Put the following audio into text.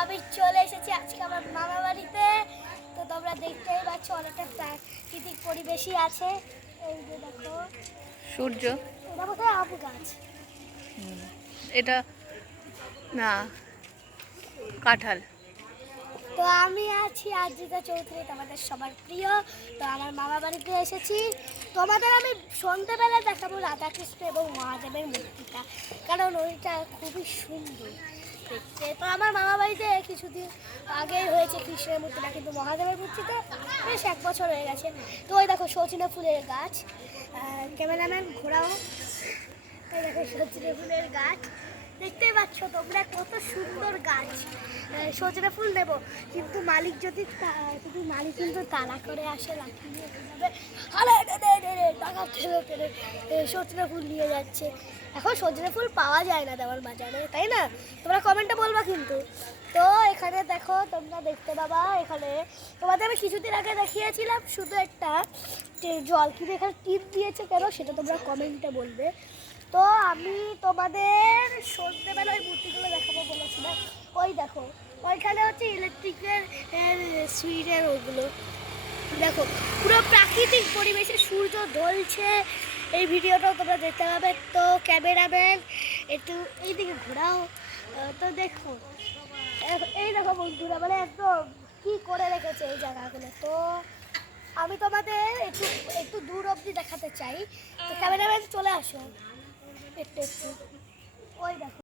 আমি চলে এসেছি আজকে আমার মামা বাড়িতে। তো তোমরা দেখতেই পাচ্ছ অনেকটা প্রাকৃতিক পরিবেশই আছে। এই যে দেখো সূর্য, এটা বোধহয় আম গাছ। এটা না কাঁঠাল। তো আমি আছি আজিতা চৌধুরী, তোমাদের সবার প্রিয়। তো আমার মামা বাড়িতে এসেছি। তোমাদের আমি সন্ধ্যেবেলা দেখাবো রাধাকৃষ্ণ এবং মহাদেবের মূর্তিটা, কারণ ওইটা খুবই সুন্দর দেখতে। তো আমার মামা বাড়িতে কিছুদিন আগেই হয়েছে কৃষ্ণের মূর্তিটা, কিন্তু মহাদেবের মূর্তিটা বেশ 1 বছর হয়ে গেছে। তো ওই দেখো সজনে ফুলের গাছ, ক্যামেরাম্যান ঘোরাও। এই দেখো সজনে ফুলের গাছ, দেখতেই পাচ্ছ তোমরা কত সুন্দর গাছ। সজনে ফুল নেবো, কিন্তু মালিক যদি মালিক কিন্তু তাড়া করে আসে, লাঠি নিয়ে যাবে, আরে টাকা ফেলে সজনে ফুল নিয়ে যাচ্ছে। এখন সজনে ফুল পাওয়া যায় না দেওয়ার বাজারে, তাই না? তোমরা কমেন্টে বলবা কিন্তু। তো এখানে দেখো, তোমরা দেখতে পাবা, এখানে তোমাদের আমি কিছুদিন আগে দেখিয়েছিলাম শুধু একটা জল, কিন্তু এখানে টিপ দিয়েছে কেন সেটা তোমরা কমেন্টে বলবে। তো আমি তোমাদের সন্ধ্যেবেলা ওই মূর্তিগুলো দেখাবো বলেছিলাম। ওই দেখো ওইখানে হচ্ছে ইলেকট্রিকের সুইচের ওইগুলো দেখো, পুরো প্রাকৃতিক পরিবেশে সূর্য ঢলছে। এই ভিডিওটাও তোমরা দেখতে পাবে। তো ক্যামেরাম্যান একটু এইদিকে ঘোরাও। তো দেখো এই দেখো বন্ধুরা, মানে একদম কি করে রেখেছে এই জায়গাগুলো। তো আমি তোমাদের একটু একটু দূর অবধি দেখাতে চাই। তো ক্যামেরাম্যান চলে আসো একটু একটু। ওই দেখো।